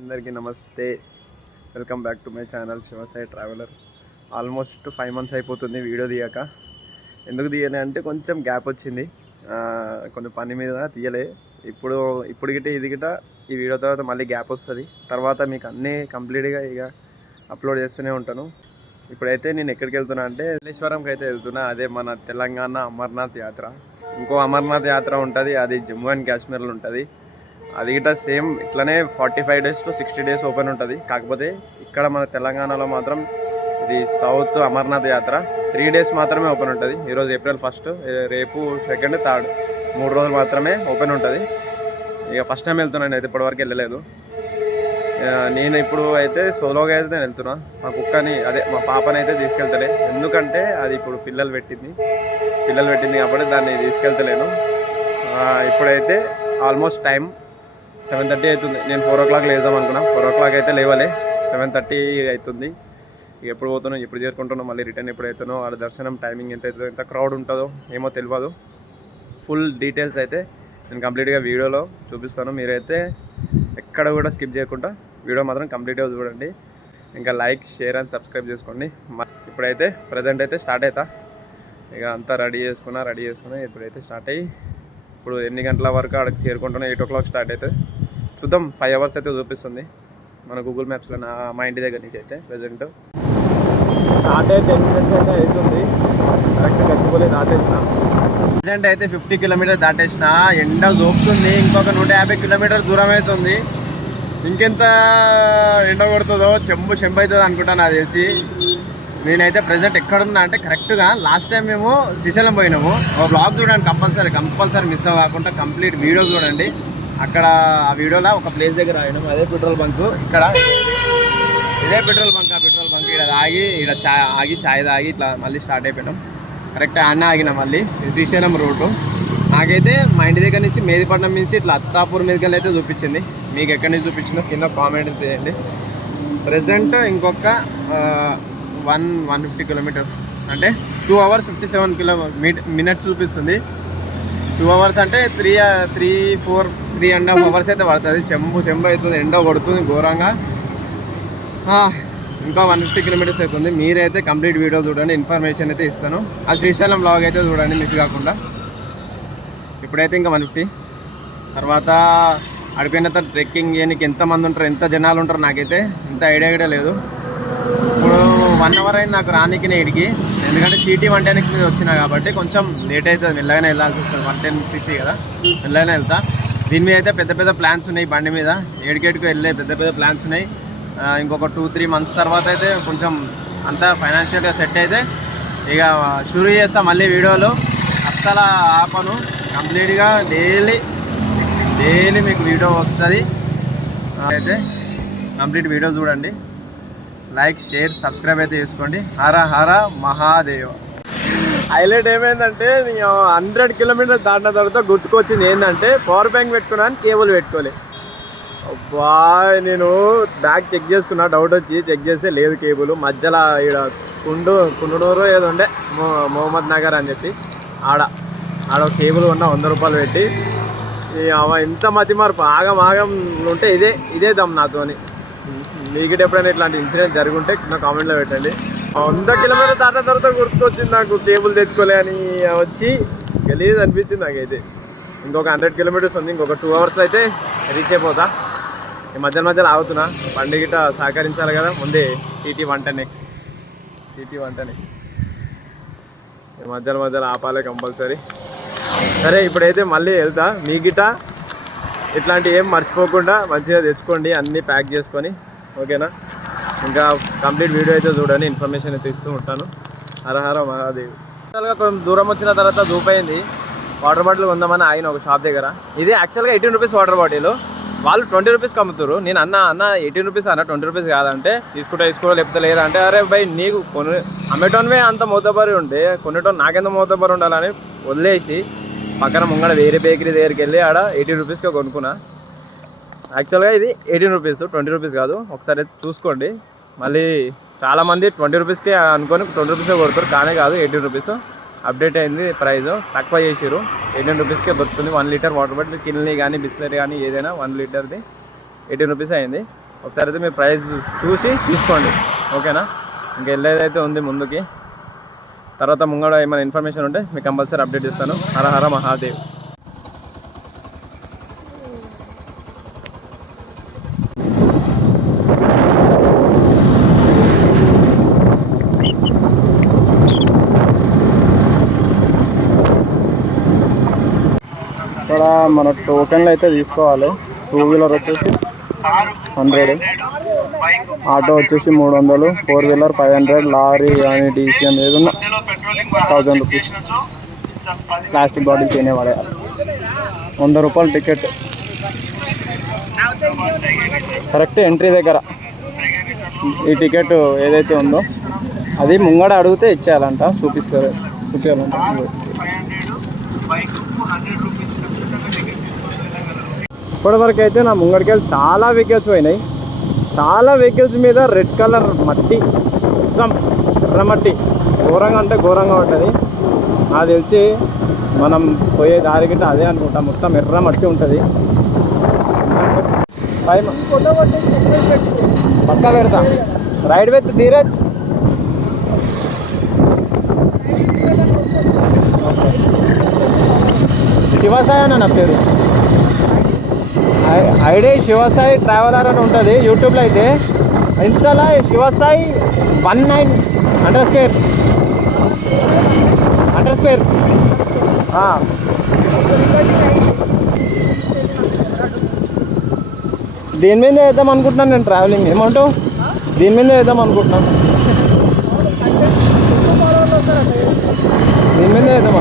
అందరికీ నమస్తే. Welcome back to my channel Shivasai traveller. Almost 5 months అయిపోతుంది వీడియో తీయక. ఎందుకు తీయలే అంటే కొంచెం గ్యాప్ వచ్చింది, కొంచెం పని మీద తీయలే. ఇప్పుడు గిట్ట ఇది గిట్ట ఈ వీడియో తర్వాత మళ్ళీ గ్యాప్ వస్తుంది. తర్వాత మీకు అన్నీ కంప్లీట్గా ఇక అప్లోడ్ చేస్తూనే ఉంటాను. ఇప్పుడైతే నేను ఎక్కడికి వెళ్తున్నా అంటే మల్లేశ్వరంకి అయితే వెళ్తున్నా. అదే మన తెలంగాణ అమర్నాథ్ యాత్ర. ఇంకో అమర్నాథ్ యాత్ర ఉంటుంది, అది జమ్మూ అండ్ కాశ్మీర్లో ఉంటుంది. అది గిట్ట సేమ్ ఇట్లనే 45 days to 60 days ఓపెన్ ఉంటుంది. కాకపోతే ఇక్కడ మన తెలంగాణలో మాత్రం ఇది సౌత్ అమర్నాథ్ యాత్ర 3 days మాత్రమే ఓపెన్ ఉంటుంది. ఈరోజు April 1, రేపు 2nd, 3rd 3 రోజులు మాత్రమే ఓపెన్ ఉంటుంది. ఇక ఫస్ట్ టైం వెళ్తున్నాను, అయితే ఇప్పటివరకు వెళ్ళలేదు. నేను ఇప్పుడు అయితే సోలోగా అయితే నేను వెళ్తున్నా. మా కుక్కని అదే మా పాపని అయితే తీసుకెళ్తలే, ఎందుకంటే అది ఇప్పుడు పిల్లలు పెట్టింది కాబట్టి దాన్ని తీసుకెళ్తలేను. ఇప్పుడైతే ఆల్మోస్ట్ టైం 7:30 అవుతుంది. నేను 4 o'clock లేదాం అనుకున్నా. 4 o'clock అయితే లేవలే, 7:30 అవుతుంది. ఎప్పుడు పోతానో, ఎప్పుడు చేరుకుంటానో, మళ్ళీ రిటర్న్ ఎప్పుడు అవుతానో, వాళ్ళ దర్శనం టైమింగ్ ఎంత అవుతుందో, ఎంత క్రౌడ్ ఉంటుందో ఏమో తెలియదు. ఫుల్ డీటెయిల్స్ అయితే నేను కంప్లీట్గా వీడియోలో చూపిస్తాను. మీరైతే ఎక్కడ కూడా స్కిప్ చేయకుండా వీడియో మాత్రం కంప్లీట్గా చూడండి. ఇంకా లైక్, షేర్ అండ్ సబ్స్క్రైబ్ చేసుకోండి. ఇప్పుడైతే ప్రజెంట్ అయితే స్టార్ట్ అవుతా. ఇక అంతా రెడీ చేసుకున్నా. ఇప్పుడైతే స్టార్ట్ అయ్యి ఇప్పుడు ఎన్ని గంటల వరకు అక్కడికి చేరుకుంటున్నా. 8 o'clock స్టార్ట్ అవుతుంది. చూద్దాం, 5 hours అయితే చూపిస్తుంది మన గూగుల్ మ్యాప్స్లో. మా ఇంటి దగ్గర నుంచి అయితే ప్రజెంట్ స్టార్ట్ అయితే 10 minutes అయితే అవుతుంది. కరెక్ట్ గచ్చిపోలే దాటేసిన. ప్రజెంట్ అయితే 50 kilometers దాటేసిన. ఎండ జోపుతుంది. ఇంకొక 150 kilometers దూరం అవుతుంది. ఇంకెంత ఎండ కొడుతుందో, చెంబు అవుతుంది అనుకుంటాను నాకు తెలిసి. నేనైతే ప్రజెంట్ ఎక్కడున్నా అంటే కరెక్ట్గా లాస్ట్ టైం మేము శ్రీశైలం పోయినాము. ఒక బ్లాగ్ చూడండి, కంపల్సరీ మిస్ అవ్వకుండా కంప్లీట్ వీడియో చూడండి. అక్కడ ఆ వీడియోలో ఒక ప్లేస్ దగ్గర ఆగినాము, అదే పెట్రోల్ బంక్. ఇక్కడ ఇదే పెట్రోల్ బంక్. ఆ పెట్రోల్ బంక్ ఇక్కడ ఆగి చాయ్ తాగి ఇట్లా మళ్ళీ స్టార్ట్ అయిపోయినాం. కరెక్ట్ అన్న ఆగినా మళ్ళీ. శ్రీశైలం రోడ్డు నాకైతే మా ఇంటి దగ్గర నుంచి మేదిపట్నం నుంచి ఇట్లా అత్తాపూర్ మీదకి అయితే చూపించింది. మీకు ఎక్కడి నుంచి చూపించిందో కింద కామెంట్ చేయండి. ప్రజెంట్ ఇంకొక 150 kilometers అంటే 2 hours 57 minutes చూపిస్తుంది. 2 hours అంటే 3.5 hours అయితే పడుతుంది. చెంబు అవుతుంది, ఎండ కొడుతుంది ఘోరంగా. ఇంకా 150 kilometers అవుతుంది. మీరైతే కంప్లీట్ వీడియో చూడండి, ఇన్ఫర్మేషన్ అయితే ఇస్తాను. ఆ శ్రీశైలం బ్లాగ్ అయితే చూడండి మిస్ కాకుండా. ఇప్పుడైతే ఇంకా 150 తర్వాత అడిపోయిన తర్వాత ట్రెక్కింగ్ చేయడానికి ఎంతమంది ఉంటారు, ఎంత జనాలు ఉంటారు నాకైతే ఇంత ఐడియా కూడా లేదు. ఇప్పుడు 1 hour అయింది నాకు రానికి ఇడికి, ఎందుకంటే CT 110X మీద వచ్చినా కాబట్టి కొంచెం లేట్ అవుతుంది. మెల్లగానే వెళ్ళాల్సి వస్తుంది. 110cc కదా, మెల్లగానే వెళ్తా. దీని మీద అయితే పెద్ద ప్లాన్స్ ఉన్నాయి. బండి మీద ఏడికేటికి వెళ్ళే పెద్ద ప్లాన్స్ ఉన్నాయి. ఇంకొక 2-3 months తర్వాత అయితే కొంచెం అంతా ఫైనాన్షియల్గా సెట్ అయితే ఇక షురూ చేస్తా మళ్ళీ వీడియోలు. అస్సలు ఆపను, కంప్లీట్గా డైలీ మీకు వీడియో వస్తుంది. అయితే కంప్లీట్ వీడియో చూడండి, లైక్, షేర్, సబ్స్క్రైబ్ అయితే చేసుకోండి. హర హర మహాదేవ. హైలైట్ ఏమైందంటే 100 kilometers దాటిన తర్వాత గుర్తుకొచ్చింది ఏంటంటే పవర్ బ్యాంక్ పెట్టుకున్నాను, కేబుల్ పెట్టుకోలే. అబ్బా, నేను బ్యాగ్ చెక్ చేసుకున్నా, డౌట్ వచ్చి చెక్ చేస్తే లేదు కేబుల్. మధ్యలో ఇక్కడ కుండూరు ఏదో ఉండే మొహమ్మద్ నగర్ అని చెప్పి ఆడ కేబుల్ కొన్నా 100 రూపాయలు పెట్టి. ఎంత మతి మార్పు, ఆగం ఉంటే ఇదే దమ్ నాతోని. మీకు ఎప్పుడైనా ఇట్లాంటి ఇన్సిడెంట్ జరుగుంటే నా కామెంట్లో పెట్టండి. 100 kilometers దాటిన తర్వాత గుర్తుకొచ్చింది నాకు కేబుల్ తెచ్చుకోలే అని. వచ్చి గలీజ్ అనిపించింది నాకైతే. ఇంకొక 100 kilometers ఉంది, ఇంకొక 2 hours అయితే రీచ్ అయిపోతా. ఈ మధ్యలో ఆగుతున్నా, బండి గిట్ట సహకరించాలి కదా. ముందే CT 110X ఈ మధ్యలో ఆపాలి కంపల్సరీ. సరే, ఇప్పుడైతే మళ్ళీ వెళ్తా. మీ గిట్ట ఇట్లాంటి ఏం మర్చిపోకుండా మంచిగా తెచ్చుకోండి, అన్నీ ప్యాక్ చేసుకొని, ఓకేనా. ఇంకా కంప్లీట్ వీడియో అయితే చూడండి, ఇన్ఫర్మేషన్ అయితే ఇస్తూ ఉంటాను. హర హర మహాదేవ్. కొంచెం దూరం వచ్చిన తర్వాత దూపైంది. వాటర్ బాటిల్ కొందామని ఆయన ఒక షాప్ దగ్గర. ఇది యాక్చువల్గా 18 rupees వాటర్ బాటిల్, వాళ్ళు 20 rupees అమ్ముతారు. నేను అన్న 18 rupees అన్న, 20 rupees కాదంటే తీసుకో లేకపోతే లేదా అంటే, అరే బై నీకు అమ్మేటోన్వే అంత మోతబరి ఉంటే కొనేటోన్ నాకెంత మోతబరి ఉండాలని వదిలేసి పక్కన ముంగడ వేరే బేకరీ దగ్గరికి వెళ్ళి ఆడ 18 rupeesకి కొనుక్కున్నా. యాక్చువల్గా ఇది 18 rupees, 20 rupees కాదు. ఒకసారి అయితే చూసుకోండి. మళ్ళీ చాలామంది 20 rupeesకే అనుకొని 20 rupees కొడతారు, కానీ కాదు 18 rupees. అప్డేట్ అయింది, ప్రైస్ తక్కువ చేసిరు. 18 రూపీస్కే దొరుకుతుంది 1 లీటర్ వాటర్ బాటిల్. కిల్ని కానీ బిస్లరీ కానీ ఏదైనా 1 లీటర్ది 18 రూపీస్ అయింది. ఒకసారి అయితే మీరు ప్రైస్ చూసి తీసుకోండి, ఓకేనా? ఇంకా వెళ్ళేదైతే ఉంది ముందుకి. తర్వాత ముంగడ ఏమైనా ఇన్ఫర్మేషన్ ఉంటే మీకు కంపల్సరీ అప్డేట్ చేస్తాను. హర హర మహాదేవ్. ఇక్కడ మన టోకెన్లు అయితే తీసుకోవాలి. 2 వీలర్ వచ్చేసి 100, ఆటో వచ్చేసి 300, 4 వీలర్ 500, లారీ కానీ డీసీఎం ఏదన్నా 1000 రూపీస్. ప్లాస్టిక్ బాటిల్ తినేవాడే 100 రూపాయలు టికెట్. కరెక్ట్ ఎంట్రీ దగ్గర ఈ టికెట్ ఏదైతే ఉందో అది ముంగడ అడిగితే ఇచ్చేయాలంట, చూపించాలంట. ఇప్పటివరకు అయితే నా ముంగడికి వెళ్ళి చాలా వెహికల్స్ పోయినాయి. చాలా వెహికల్స్ మీద రెడ్ కలర్ మట్టి, మొత్తం ఎర్ర మట్టి, ఘోరంగా అంటే ఘోరంగా ఉంటుంది. నాకు తెలిసి మనం పోయే దారి గిట్ట అదే అనుకుంటా, మొత్తం ఎర్ర మట్టి ఉంటుంది. పక్కా పెడతా. Ride with Dheeraj. శివసాయి అన్న నా పేరు. ఐడి శివసాయి ట్రావెలర్ అని ఉంటుంది యూట్యూబ్లో. అయితే ఇన్స్టాలో శివసాయి 19 _. దీని మీద వేద్దాం అనుకుంటున్నాను నేను ట్రావెలింగ్. ఏమంటావు? దీని మీద వేద్దాం అనుకుంటున్నాను. దీని మీద వేద్దాం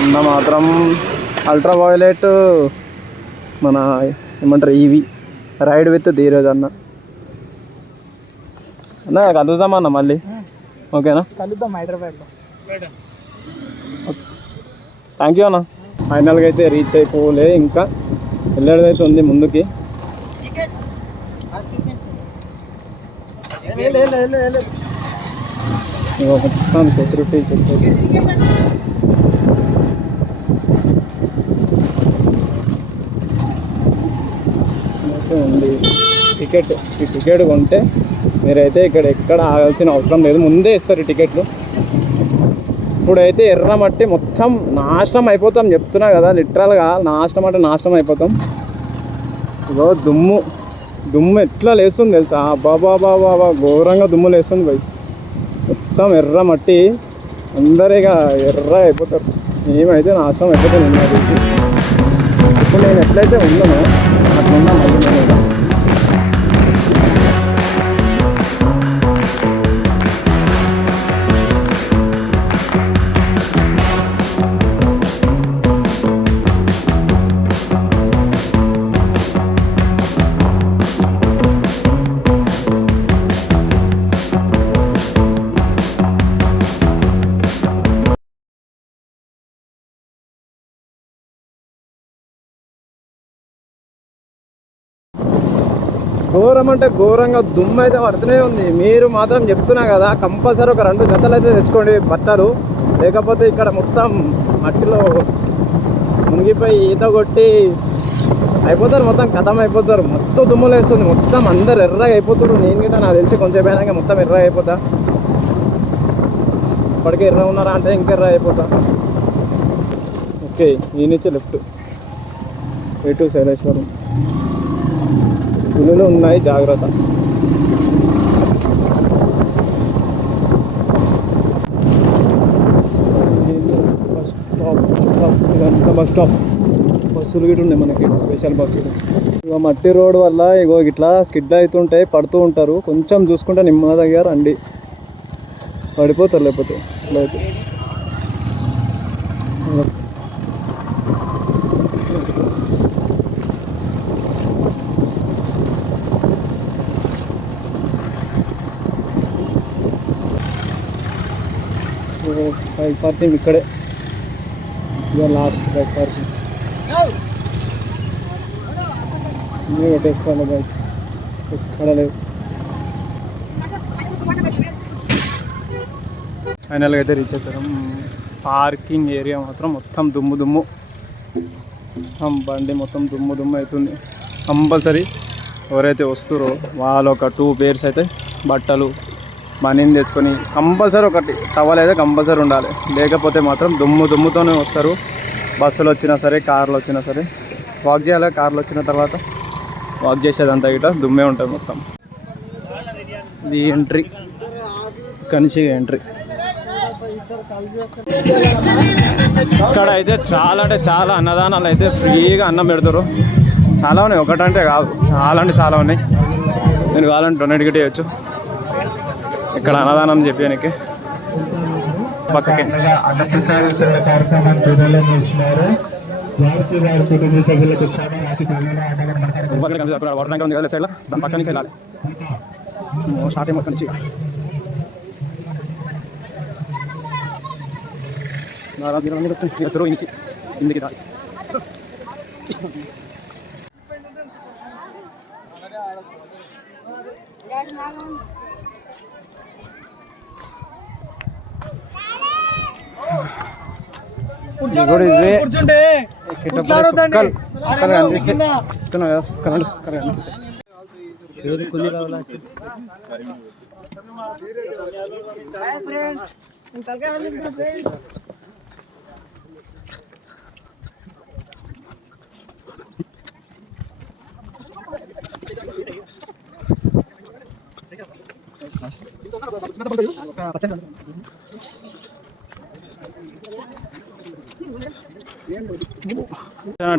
అన్న మాత్రం అల్ట్రా వైలెట్ మన ఏమంటారు ఈవీ రైడ్ విత్ ధీరజ్ అన్న. అన్న కలుద్దామన్న మళ్ళీ, ఓకేనా? కలుద్దాం హైదరాబాద్లో. థ్యాంక్ యూ అన్న. ఫైనల్గా అయితే రీచ్ అయిపోలే, ఇంకా వెళ్ళేదైతే ఉంది ముందుకి. సెక్యూరిటీ ఉంది. టికెట్, ఈ టికెట్ కొంటే మీరైతే ఇక్కడ ఎక్కడ ఆగాల్సిన అవసరం లేదు, ముందే ఇస్తారు ఈ టికెట్లు. ఇప్పుడైతే ఎర్ర మట్టి మొత్తం నాశనం అయిపోతాం చెప్తున్నా కదా, లిటరల్గా నాశనం అంటే నాశనం అయిపోతాం. ఇగో దుమ్ము ఎట్లా లేస్తుంది తెలుసా? బాబా ఘోరంగా దుమ్ము లేస్తుంది పోయి. మొత్తం ఎర్ర మట్టి, అందరిగా ఎర్ర అయిపోతారు. ఏమైతే నాశనం అయిపోతుంది. ఇప్పుడు నేను ఎట్లయితే ఉన్నానో అట్లున్నా మళ్ళీ నేను. ఘోరం అంటే ఘోరంగా దుమ్ము అయితే పడుతూనే ఉంది. మీరు మాత్రం చెప్తున్నా కదా, కంపల్సరీ ఒక 2 జతలు అయితే తెచ్చుకోండి బట్టలు, లేకపోతే ఇక్కడ మొత్తం మట్టిలో మునిగిపోయి ఈత కొట్టి అయిపోతారు, మొత్తం కథం అయిపోతారు. మొత్తం దుమ్ములు వేస్తుంది, మొత్తం అందరు ఎర్రగా అయిపోతారు. నేను కూడా నాకు తెలిసి కొంచెం అయినాక మొత్తం ఎర్రగా అయిపోతా. ఇప్పటికే ఎర్ర ఉన్నారా అంటే ఇంకా ఎర్ర అయిపోతా. ఓకే, ఈ నుంచి లెఫ్ట్ ఎటు శైలేశ్వరం. పులులు ఉన్నాయి, జాగ్రత్త. ఇదంతా బస్ స్టాప్. బస్సులు గిట్ల ఉన్నాయి మనకి, స్పెషల్ బస్సులు. ఇక మట్టి రోడ్ వల్ల ఇగో ఇట్లా స్కిడ్ అవుతుంటాయి, పడుతూ ఉంటారు. కొంచెం చూసుకుంటే నిమ్మదంగా రండి, పడిపోతారు లేకపోతే. ఇట్లా అయితే బైక్ పార్కింగ్ ఇక్కడే, ఇక లాస్ట్ బైక్ పార్కింగ్. పెట్టేసుకోండి బైక్, ఎక్కడ లేవు. ఫైనల్గా అయితే రీచ్ అవుతాం. పార్కింగ్ ఏరియా మాత్రం మొత్తం దుమ్ము మొత్తం బండి మొత్తం దుమ్ము దుమ్ము అవుతుంది. కంపల్సరీ ఎవరైతే వస్తారో వాళ్ళు ఒక 2 పేర్స్ అయితే బట్టలు మనీని తెచ్చుకొని కంపల్సరీ ఒకటి టవల్ అయితే కంపల్సరీ ఉండాలి. లేకపోతే మాత్రం దుమ్ముతోనే వస్తారు. బస్సులు వచ్చినా సరే, కార్లు వచ్చినా సరే. వాక్ చేయాలి. కార్లు వచ్చిన తర్వాత వాక్ చేసేదంతా ఇట దుమ్మే ఉంటుంది మొత్తం. ఇది ఎంట్రీ, కనిచి ఎంట్రీ. ఇక్కడ అయితే చాలా అంటే చాలా అన్నదానాలు అయితే ఫ్రీగా అన్నం పెడతారు. చాలా ఉన్నాయి, ఒకటంటే కాదు, చాలా అంటే చాలా ఉన్నాయి. నేను కావాలంటే డొనేట్ గిట్ చేయొచ్చు. ఇక్కడ అన్నదానం చెప్పానికి పక్కకి దాని పక్క నుంచి వెళ్ళాలి. స్టార్టింగ్ పక్క నుంచి ఇందుకు రాలి.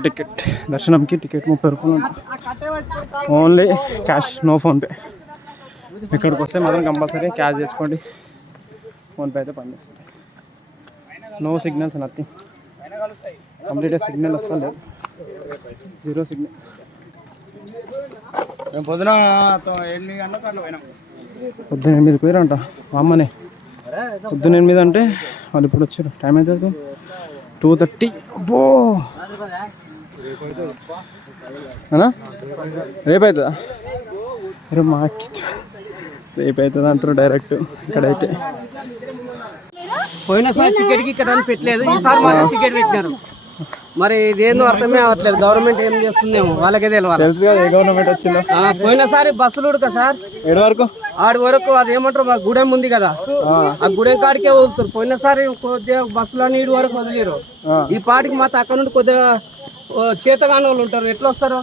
టికెట్ దర్శనంకి టికెట్ 30 రూపాయలు. Only cash, no PhonePe. ఇక్కడికి వస్తే మాత్రం కంపల్సరీ క్యాష్ తెచ్చుకోండి. ఫోన్పే అయితే పనిచేస్తుంది. No signals, nothing. Complete signal వస్తలేదు, 0 సిగ్నల్. పొద్దున 8 పోయారంట అమ్మనే. పొద్దున 8 అంటే వాళ్ళు ఇప్పుడు వచ్చారు. టైం అయితే 2:30. అబ్బో అనా రేపు అవుతుందా? అరే మాకి రేపు అవుతుంది అంటారు డైరెక్ట్. ఇక్కడైతే పోయినసారి టికెట్కి ఇక్కడ పెట్టలేదు, ఈసారి మాత్రం టికెట్ పెట్టినారు. మరి ఇదేందో అర్థమే అవ్వట్లేదు. గవర్నమెంట్ ఏం చేస్తుందేమో వాళ్ళకే తెలియాలి. తెలుసు కదా ఏ గవర్నమెంట్ వచ్చిందో. పోయినసారి బస్సులు ఉడక సార్ ఆడి వరకు అది ఏమంటారు, మా గుడెం ఉంది కదా, ఆ గుడెం కాడికే వదులుతారు. పోయినసారి కొద్దిగా బస్సులన్నీ ఇటు వరకు వదిలేరు. ఈ పాటికి మాత్రం అక్కడ నుండి కొద్దిగా చేతగాని వాళ్ళు ఉంటారు, ఎట్లా వస్తారు?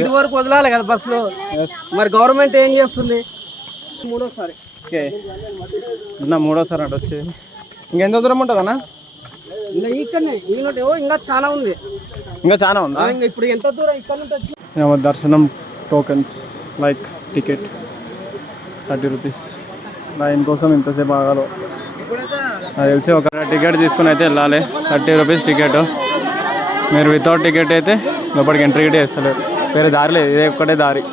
ఇటు వరకు వదలాలి కదా బస్సులు. మరి గవర్నమెంట్ ఏం చేస్తుంది? మూడోసారి అంటే వచ్చి ఇంకెంత దూరం ఉంటుంది అన్న? ఇంకా ఇక్కడనే ఇంకా చాలా ఉంది. ఇంకా చాలా ఉందా? ఇప్పుడు ఎంత దూరం ఇక్కడ నుంచి? దర్శనం tokens like ticket 30 rupees. Line కోసం ఇంతసేపు ఆగాలో నాకు తెలిసి. ఒక టికెట్ తీసుకుని అయితే వెళ్ళాలి. 30 రూపీస్ టికెట్. మీరు వితౌట్ టికెట్ అయితే లోపలికి ఎంట్రీ గిట్టే వేస్తలేరు. వేరే దారి లేదు, ఇదే ఒక్కటే దారి.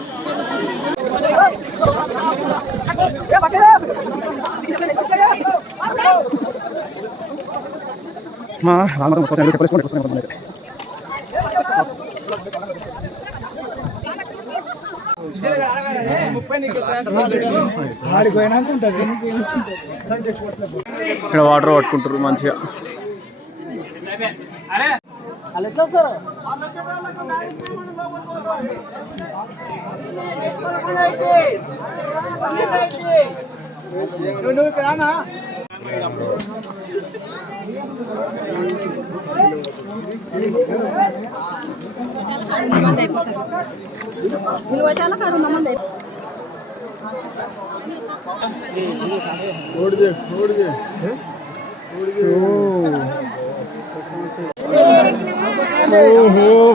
ఇక్కడ వాటర్ పట్టుకుంటారు మంచిగా.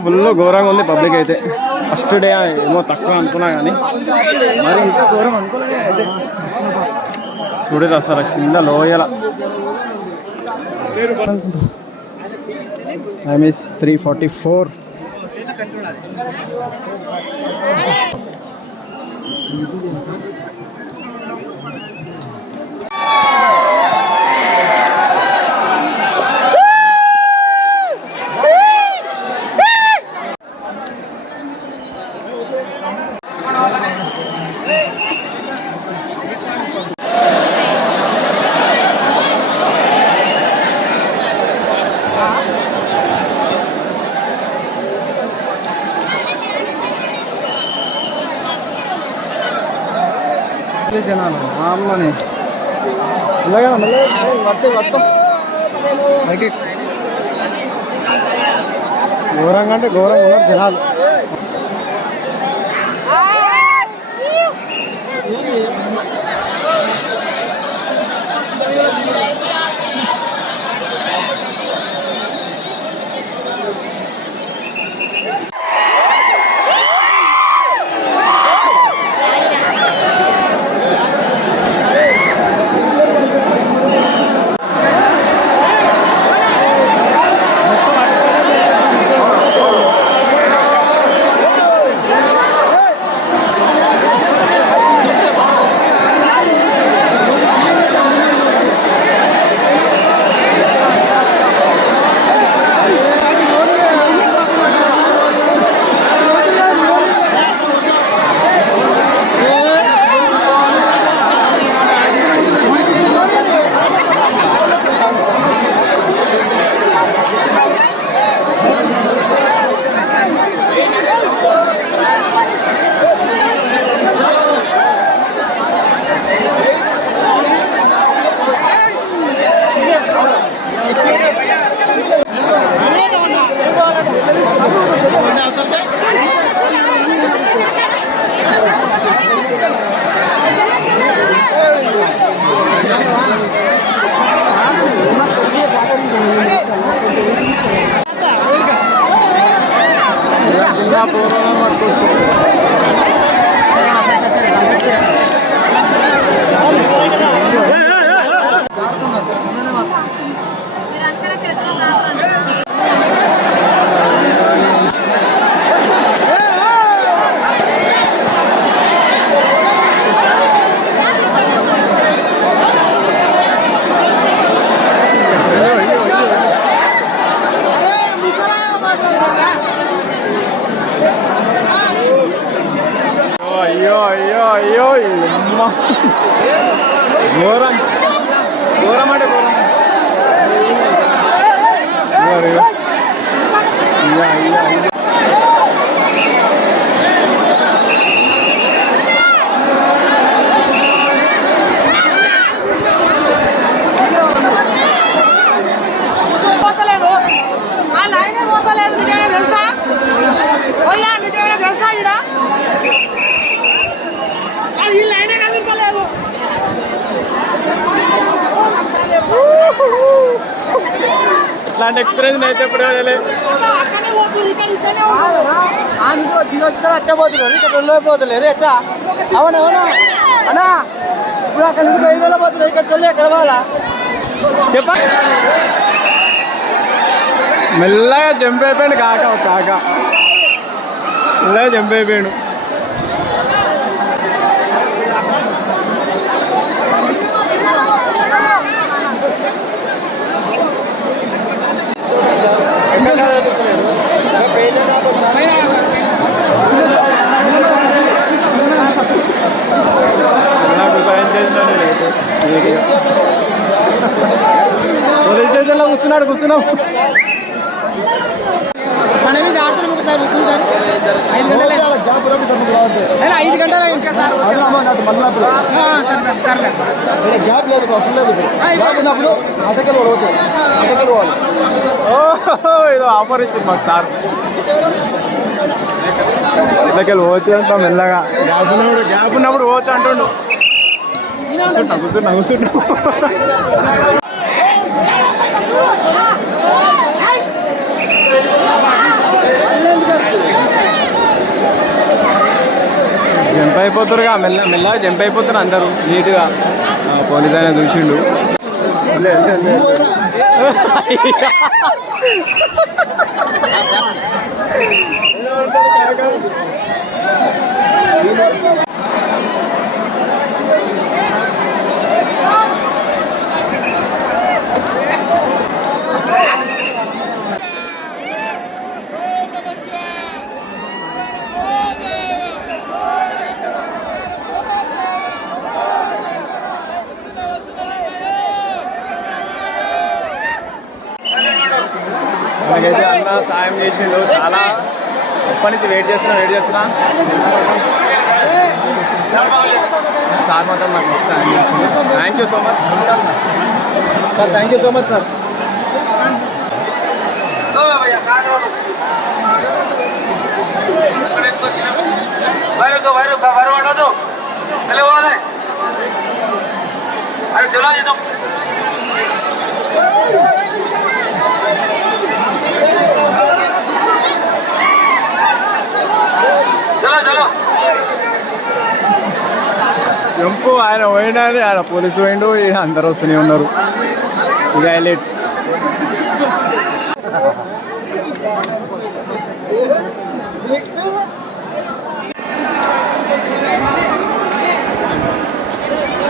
ఫుల్ ఘోరంగా ఉంది పబ్లిక్ అయితే. ఫస్ట్ డే ఏమో తక్కువ అనుకున్నా కానీ మరి ఇంకా ఘోరం అనుకోలే అయితే. చూడరు అసలు కింద లోయల. Time is 3:44. జనాలు మామూలుని ఇలాగా మళ్ళీ వర్తం పైకి ఘోరంగా అంటే ఘోరంగా ఉన్నారు జనాలు. జిల్లా పూర్వం అయ్యో అయ్యో అయ్యో అమ్మ ఘోరం ఘోరం అంటే ఘోరం. అయ్యో అయ్యో అయ్యో ఇట్లాంటి ఎక్స్పీరియన్స్ అయితే ఎప్పుడు అట్టే పోతున్నారు ఇక్కడ పోతలేరు ఎట్టా అవునవునా అన్నా ఇప్పుడు అక్కడ నుంచి 5 పోతున్నారు ఇక్కడ ఎక్కడ పోవాలా చెప్ప మెల్లగా జంప్ అయిపోయాడు కాక మెల్లగా జంప్ అయిపోయాడు. పోలీస్ స్టేషన్లో కూర్చున్నాం. మనమే ఆడుతున్నాం ఒకసారి కూర్చుంటారు 5 గంటల ఇంకా గ్యాప్ లేదు అవసరం లేదు. గ్యాప్ ఉన్నప్పుడు అటకెళ్ళి ఏదో ఆఫర్ ఇచ్చింది మాకు సార్. అటకెళ్ళి పోతే అంటాం మెల్లగా గ్యాప్ ఉన్నప్పుడు పోతే అంటుండు. కూర్చున్నా జంప్ అయిపోతారుగా మెల్లగా జంప్ అయిపోతారు అందరూ నీట్గా. పోలీస్ అయినా చూసిండు. మనకైతే అన్న సాయం చేసిండు. చాలా ఎప్పటి నుంచి వెయిట్ చేస్తున్నా సార్ మాత్రం నాకు ఇష్టం. Thank you so much sir. Thank you so much sir. ఎంపు ఆయన పోయినది, ఆయన పోలీసు పోయిండు, అందరు వస్తూనే ఉన్నారు. ఇక హైలైట్.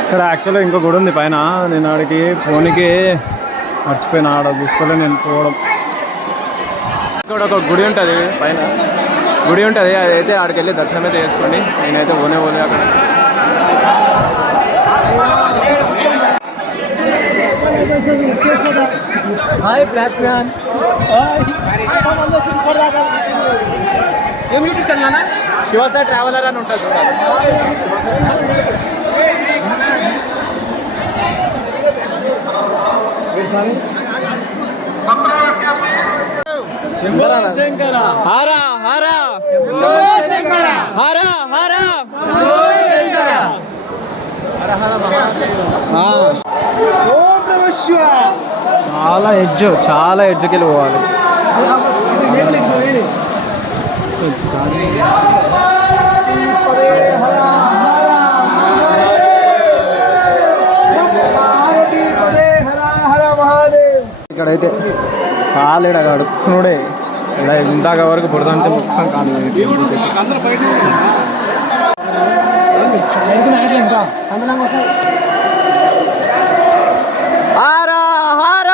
ఇక్కడ యాక్చువల్గా ఇంకో గుడి ఉంది పైన. నేను ఆడికి ఫోన్కి మర్చిపోయినా, ఆడ చూసుకోలే నేను పోవడం. ఇక్కడ ఒక గుడి ఉంటుంది పైన, గుడి ఉంటుంది. అదైతే ఆడికి వెళ్ళి దర్శనం అయితే చేసుకోండి. నేనైతే పోనే అక్కడ. Hi flash man. ఏం యూట్యూబ్ ఛానల్? శివసాయి ట్రావెలర్ అని ఉంటుంది చూడాలి. శంకర హర హర శంకర హర హర శంకర హర హర మహాదేవ. చాలా ఎడ్జ్కి పోవాలి. ఇక్కడైతే కాలేడ అడుక్కునుడే. ఇలా ఇందాక వరకు బుడదంటే మొత్తం కాలు. హర హర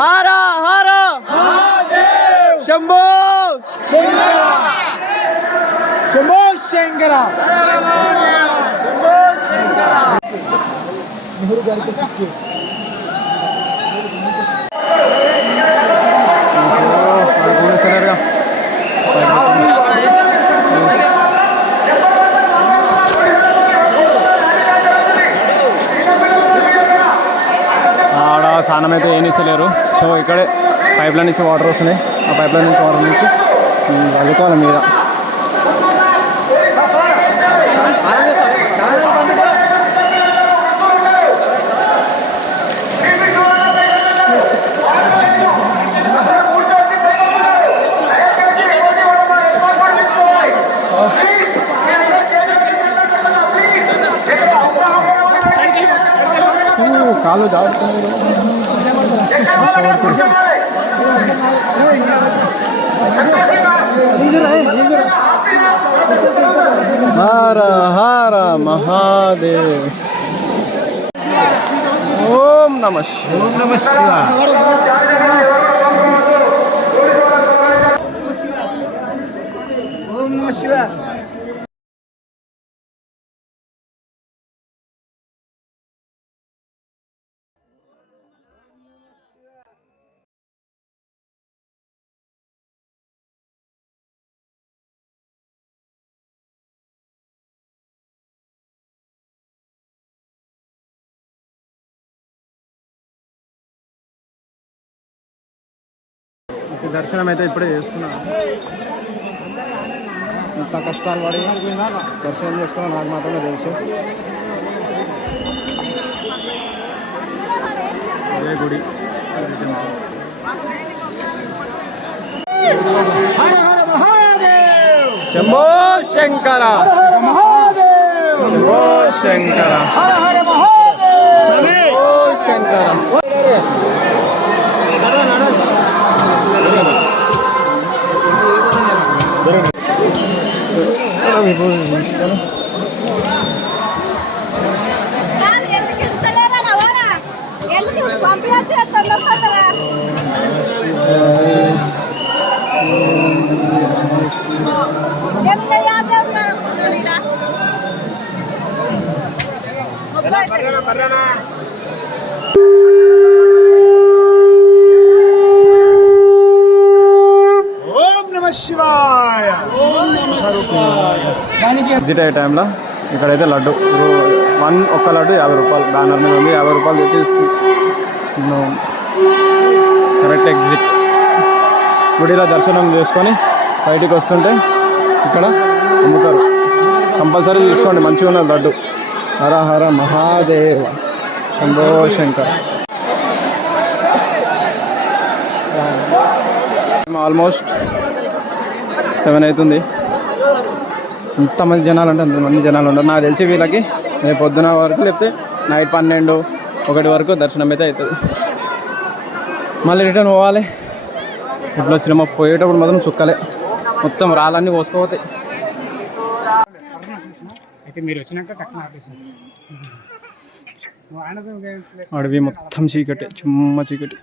హర హర శంభో శంభో శంకర శంభో శంకర. నెహ్రూ గారికి చిక్కి ఆడ స్నానం అయితే ఏం ఇస్తలేరు. సో ఇక్కడే పైప్ లైన్ నుంచి వాటర్ వస్తున్నాయి. ఆ పైప్ లైన్ నుంచి వాటర్ నుంచి వెళ్ళుకోవాలి మీద. కాలు దాడుతున్నారు. హర హర మహాదేవ్. ఓం నమ శివాయ. ఓం నమ శివాయ. దర్శనం అయితే ఇప్పుడే చేసుకున్నాను. ఇంత కష్టాలు పడి దర్శనం చేసుకున్నా నాకు మాత్రమే తెలుసు. అదే గుడి. శంభో శంకర శంభో శంకర శంభో శంకర. ఓం నమ శివాయ. ఓం నమ శివాయ. ఎగ్జిట్ అయ్యే టైంలో ఇక్కడైతే లడ్డు ఒక్క లడ్డు 50 రూపాయలు, బ్యానర్ మీద ఉంది 50 రూపాయలు తెచ్చి తీసుకున్నాం. Correct exit. గుడిలో దర్శనం చేసుకొని బయటికి వస్తుంటే ఇక్కడ అమ్ముతారు, కంపల్సరీ తీసుకోండి, మంచిగా ఉన్నది లడ్డు. హర హర మహాదేవ శంభో శంకర్. ఆల్మోస్ట్ 7 అవుతుంది. ఎంతమంది జనాలు అంటే అంతమంది జనాలు ఉంటారు. నాకు తెలిసి వీళ్ళకి రేపు పొద్దున వరకు లేకపోతే నైట్ 12-1 వరకు దర్శనం అయితే అవుతుంది. మళ్ళీ రిటర్న్ పోవాలి. ఇప్పుడు వచ్చిన పోయేటప్పుడు మాత్రం సుక్కలే, మొత్తం రాళ్ళన్నీ కోసుకోపోతాయి. అడవి మొత్తం చీకటి, చుమ్మ చీకటి.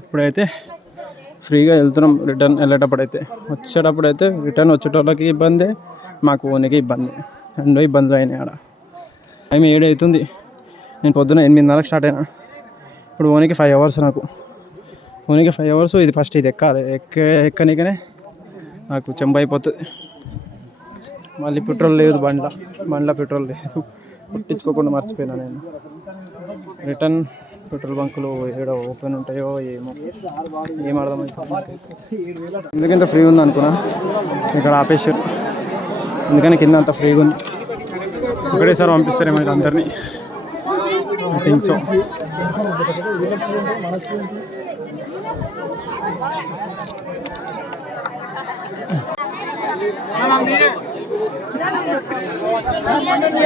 ఇప్పుడైతే ఫ్రీగా వెళ్తున్నాం. రిటర్న్ వెళ్ళేటప్పుడైతే, వచ్చేటప్పుడైతే రిటర్న్ వచ్చేటోళ్ళకి ఇబ్బంది, మాకు ఓనికి ఇబ్బంది, 2 ఇబ్బందులు అయినాయి. ఆడ టైం 7 అవుతుంది. నేను పొద్దున 8:30కి స్టార్ట్ అయినా. ఇప్పుడు ఓనికి 5 అవర్స్. నాకు ఓనికి 5 అవర్స్. ఇది ఫస్ట్ ఇది ఎక్కాలి. ఎక్కనికనే నాకు చెంబ అయిపోతుంది. మళ్ళీ పెట్రోల్ లేదు, బండ్ల పెట్రోల్ లేదు, పుట్టించుకోకుండా మర్చిపోయినా నేను. రిటర్న్ పెట్రోల్ బంకులు ఏడో ఓపెన్ ఉంటాయో ఏమో, ఏం అర్థమవుతుంది. ఎందుకంత ఫ్రీ ఉంది అనుకున్నా, ఇక్కడ ఆపేసారు. ఎందుకని కింద అంత ఫ్రీగా ఉంది. ఒకటేసారి పంపిస్తారేమో అందరినీ, ఐ థింక్ సో.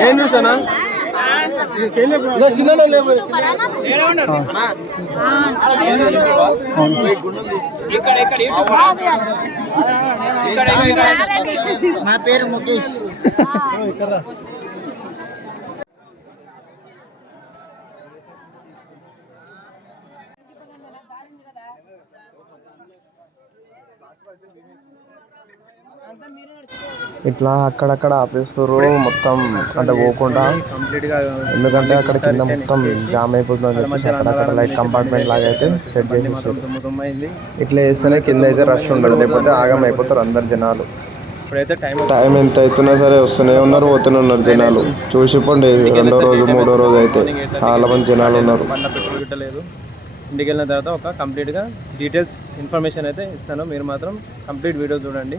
ఏం చూసానా నా పేరు ముఖేష్. ఇట్లా అక్కడక్కడ ఆపేస్తారు మొత్తం, అంటే పోకుండా, ఎందుకంటే అక్కడ కింద మొత్తం జామ్ అయిపోతుంది అని చెప్పేసి అక్కడక్కడ లైక్ కంపార్ట్మెంట్ లాగా అయితే సెట్ చేసేసారు. ఇట్లా చేస్తేనే కింద అయితే రష్ ఉండదు, లేకపోతే ఆగం అయిపోతారు అందరు జనాలు. టైం ఎంత అవుతున్నా సరే వస్తూనే ఉన్నారు, పోతూనే ఉన్నారు జనాలు. చూసిపోండి, 2వ రోజు 3వ రోజు అయితే చాలా మంది జనాలు ఉన్నారు. పెట్రోల్ గిట్టలేదు. ఇంటికి వెళ్ళిన తర్వాత ఒక కంప్లీట్గా డీటెయిల్స్ ఇన్ఫర్మేషన్ అయితే ఇస్తాను. మీరు మాత్రం కంప్లీట్ వీడియో చూడండి.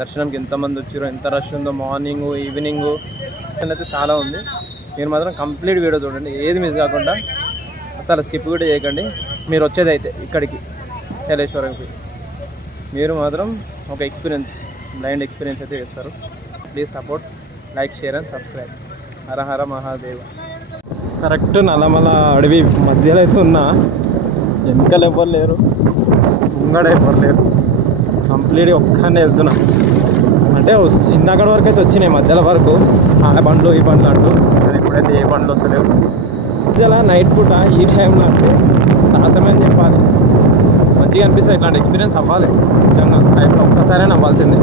దర్శనంకి ఎంతమంది వచ్చారో, ఎంత రష్ ఉందో, మార్నింగ్ ఈవినింగ్ అయితే చాలా ఉంది. మీరు మాత్రం కంప్లీట్ వీడియో చూడండి, ఏది మిస్ కాకుండా, అసలు స్కిప్ కూడా చేయకండి. మీరు వచ్చేది అయితే ఇక్కడికి శైలేశ్వరంకి మీరు మాత్రం ఒక బ్లైండ్ ఎక్స్పీరియన్స్ అయితే చేస్తారు. Please support, like, share and subscribe. Hara Hara Mahadeva. Correct Nallamala అడవి మధ్యలో అయితే ఉన్నా, వెనకాల ఎవ్వరు లేరు, ముంగడ ఎవ్వరు లేరు. కంప్లీట్గా ఒక్కనే వెళ్తున్నా. అంటే ఇందాక వరకు అయితే వచ్చినాయి, మధ్యలో వరకు ఆ బండ్లు ఈ బండ్లు అంటూ, కానీ ఇప్పుడైతే ఏ బండ్లు వస్తలేవు. మధ్యలో నైట్ పూట ఈ టైంలో అంటే సాహసమే అని చెప్పాలి. మంచిగా అనిపిస్తుంది. ఇట్లాంటి ఎక్స్పీరియన్స్ అవ్వాలి నిజంగా లైఫ్లో, ఒక్కసారే అవ్వాల్సిందే.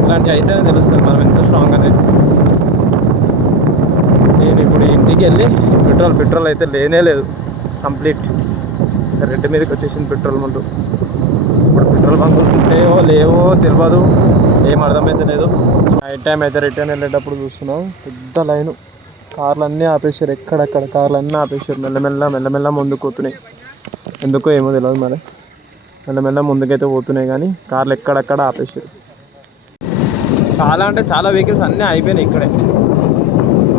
ఇట్లాంటివి అయితేనే తెలుస్తుంది మనం ఎంత స్ట్రాంగ్ అనేది. నేను ఇప్పుడు ఇంటికి వెళ్ళి పెట్రోల్ అయితే లేనే లేదు, కంప్లీట్ రెడ్ మీదకి వచ్చేసింది పెట్రోల్ ముందు. ఇప్పుడు పెట్రోల్ బంకులు ఉంటాయో లేవో తెలియదు, ఏం అర్థమైతే లేదు. నైట్ టైం అయితే రిటర్న్ వెళ్ళేటప్పుడు చూస్తున్నాం, పెద్ద లైను, కార్లు అన్నీ ఆపేశారు. ఎక్కడెక్కడ కార్లు అన్నీ ఆపేశారు. మెల్లమెల్ల ముందుకు పోతున్నాయి. ఎందుకో ఏమో తెలియదు, మరి మెల్లమెల్ల ముందుకైతే పోతున్నాయి, కానీ కార్లు ఎక్కడెక్కడ ఆపేశారు. చాలా అంటే చాలా వెహికల్స్ అన్నీ అయిపోయినాయి ఇక్కడే.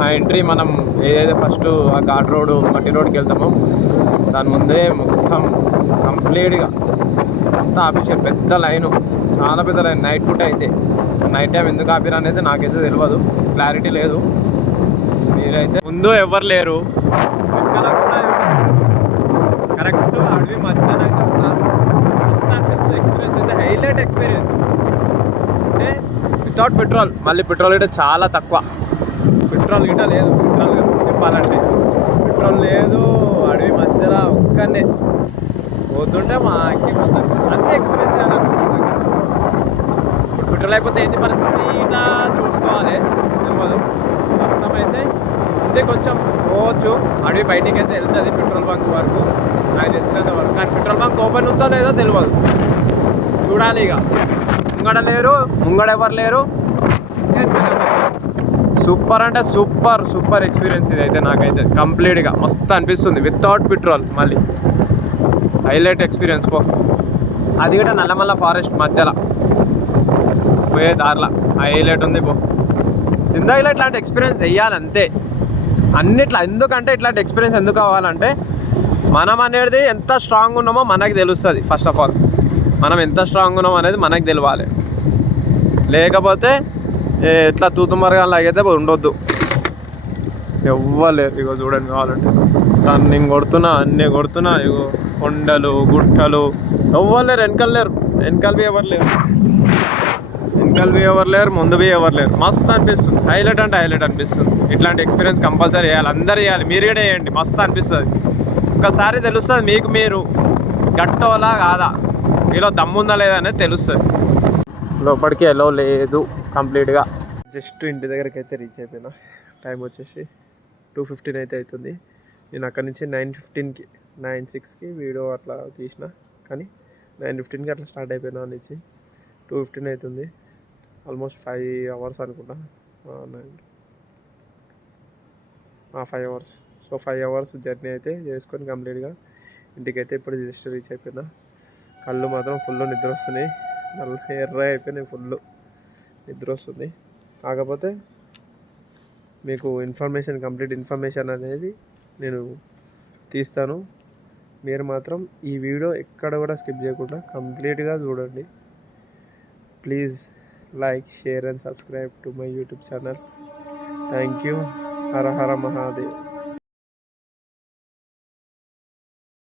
ఆ ఎంట్రీ మనం ఏదైతే ఫస్ట్ ఆ ఘాట్ రోడ్, మట్టి రోడ్కి వెళ్తామో దాని ముందే మొత్తం కంప్లీట్గా అంతా ఆపేశారు. పెద్ద లైను, చాలా పెద్ద లైన్. నైట్ పూట అయితే, నైట్ టైం ఎందుకు ఆపిరు అనేది నాకైతే తెలియదు, క్లారిటీ లేదు. మీరైతే ముందు ఎవరు లేరు, కరెక్ట్ అడవి మధ్యన అయితే ఉన్నా. మస్తు అనిపిస్తుంది. ఎక్స్పీరియన్స్ అయితే హైలైట్ ఎక్స్పీరియన్స్. అంటే వితౌట్ పెట్రోల్, మళ్ళీ పెట్రోల్ అయితే చాలా తక్కువ. పెట్రోల్ గిట్ట లేదు, పెట్రోల్ చెప్పాలంటే పెట్రోల్ లేదు. అడవి మధ్యలో ఒక్కనే పోతుంటే మా అన్ని ఎక్స్పీరియన్స్ చేయాలనిపిస్తుంది. ఇప్పుడు పెట్రోల్ అయిపోతే ఏంటి పరిస్థితి ఇట్లా చూసుకోవాలి, తెలియదు. ప్రస్తుతం అయితే అంటే కొంచెం పోవచ్చు, అడవి బయటికి అయితే వెళ్తుంది పెట్రోల్ బంక్ వరకు నాకు తెలిసినంత వరకు. కానీ పెట్రోల్ బంక్ ఓపెన్ ఉందో లేదో తెలియదు, చూడాలి. ఇక ముంగడ లేరు, ముంగడ ఎవరు లేరు. సూపర్ అంటే సూపర్ ఎక్స్పీరియన్స్ ఇది అయితే. నాకైతే కంప్లీట్గా మస్తు అనిపిస్తుంది వితౌట్ పెట్రోల్. మళ్ళీ హైలైట్ ఎక్స్పీరియన్స్ పో. అది కూడా నల్లమల్ల ఫారెస్ట్ మధ్యలో పోయే దారిలో హైలైట్ ఉంది పో. జిందగీలో ఇట్లాంటి ఎక్స్పీరియన్స్ వెయ్యాలి అంతే అన్నిట్లా. ఎందుకంటే ఇట్లాంటి ఎక్స్పీరియన్స్ ఎందుకు అవ్వాలంటే మనం అనేది ఎంత స్ట్రాంగ్ ఉన్నామో మనకు తెలుస్తుంది. ఫస్ట్ ఆఫ్ ఆల్ మనం ఎంత స్ట్రాంగ్ ఉన్నామో అనేది మనకు తెలియాలి. లేకపోతే ఎట్లా తూతుమరగా లాగైతే ఉండొద్దు. ఎవ్వలేరు. ఇగో చూడండి కావాలంటే రన్నింగ్ కొడుతున్నా, అన్నీ కొడుతున్నా. ఇగో కొండలు గుట్టలు ఎవ్వలేరు. వెనకాల ఎవరు లేరు, ముందు ఎవరు లేరు. మస్తు అనిపిస్తుంది. హైలైట్ అంటే హైలైట్ అనిపిస్తుంది. ఇట్లాంటి ఎక్స్పీరియన్స్ కంపల్సరీ చేయాలి. అందరు చేయాలి. మీరు కూడా చేయండి. మస్తు అనిపిస్తుంది. ఒక్కసారి తెలుస్తుంది మీకు మీరు గట్టోలా కాదా, మీలో దమ్ముందా లేదా అనేది తెలుస్తుంది. లోపలికి ఎలో లేదు కంప్లీట్గా. జస్ట్ ఇంటి దగ్గరికి అయితే రీచ్ అయిపోయినా. టైం వచ్చేసి 2:15 అయితే అవుతుంది. నేను అక్కడి నుంచి 9:15కి 9:06కి వీడియో అట్లా తీసిన, కానీ 9:15కి అట్లా స్టార్ట్ అయిపోయినా నుంచి 2:15 అవుతుంది. ఆల్మోస్ట్ 5 అవర్స్ అనుకుంటా. 5 అవర్స్. సో 5 అవర్స్ జర్నీ అయితే చేసుకొని కంప్లీట్గా ఇంటికైతే ఇప్పుడు జస్ట్ రీచ్ అయిపోయినా. కళ్ళు మాత్రం ఫుల్ నిద్ర వస్తున్నాయి. నల్ల ఎర్ర అయిపోయినాయి. ఫుల్ నిద్ర వస్తుంది. కాకపోతే మీకు కంప్లీట్ ఇన్ఫర్మేషన్ అనేది నేను తీస్తాను. మీరు మాత్రం ఈ వీడియో ఎక్కడ కూడా స్కిప్ చేయకుండా కంప్లీట్గా చూడండి. Please like, share and subscribe to my YouTube channel. Thank you. Hara Hara Mahadev.